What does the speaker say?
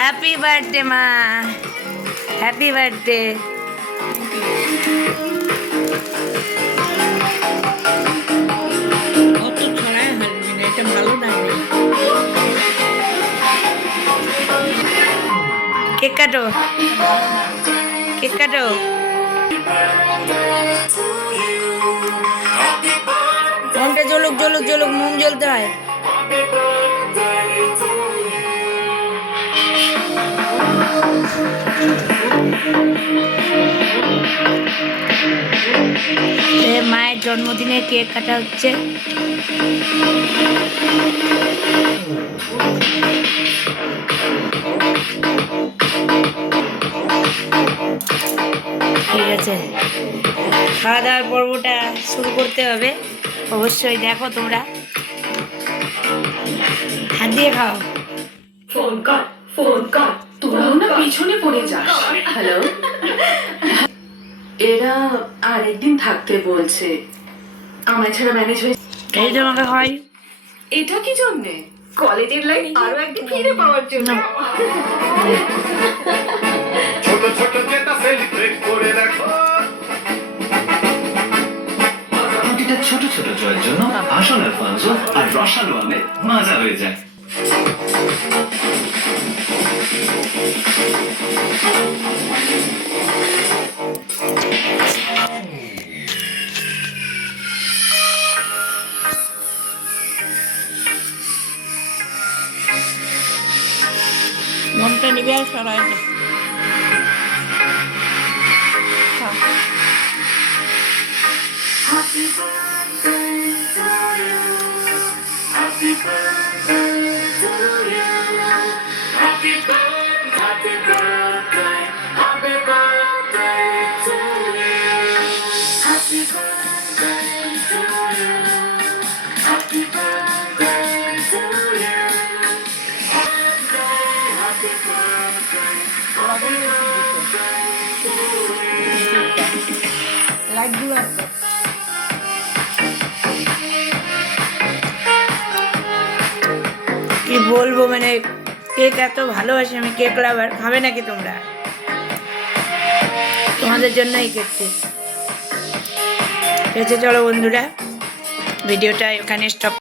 Happy birthday মা, happy birthday. অত ছড়ায় হারবি না, এটা ভালো লাগবে। কেক কাটো, কেক কাটো। মনটা জ্বলুক জ্বলুক জ্বলুক, মন জ্বলতে হয়। মায়ের জন্মদিনে কেক কাটা হচ্ছে। ঠিক আছে, খাওয়া দাওয়ার পর্বটা শুরু করতে হবে। অবশ্যই দেখো তোমরা, হাত দিয়ে খাও। ফোন কর, ফোন কর, তোরাও না পিছনে পড়ে যাস। হ্যালো, এরা আরেকদিন থাকতে বলছে, আমায় ছাড়া ম্যানেজ হয়ে। এই তোমাকে হয়। এটা কি জন্যে? কলেজের লাইফ আরো একদিন ফিরে পাওয়ার জন্য। ছোট ছোট যেটা সেলিব্রেট করে রাখো। প্রতিটা ছোট ছোট জয়ের জন্য আসল আলফানসো আর রসালো আমে মজা হয়ে যায়। মনটা নিবে আর সরাই না। Happy birthday to you. Happy birthday to you. Happy birthday, happy birthday, happy birthday to you. Happy birthday to you. Happy birthday to you. Happy birthday, happy birthday to you. Laddu আছে। কি বলবো, মানে কেক এত ভালোবাসি আমি, cake লাভার। খাবে নাকি তোমরা? তোমাদের জন্য এই কেকটি। ঠিক আছে, চলো বন্ধুরা, ভিডিওটা এখানে স্টপ।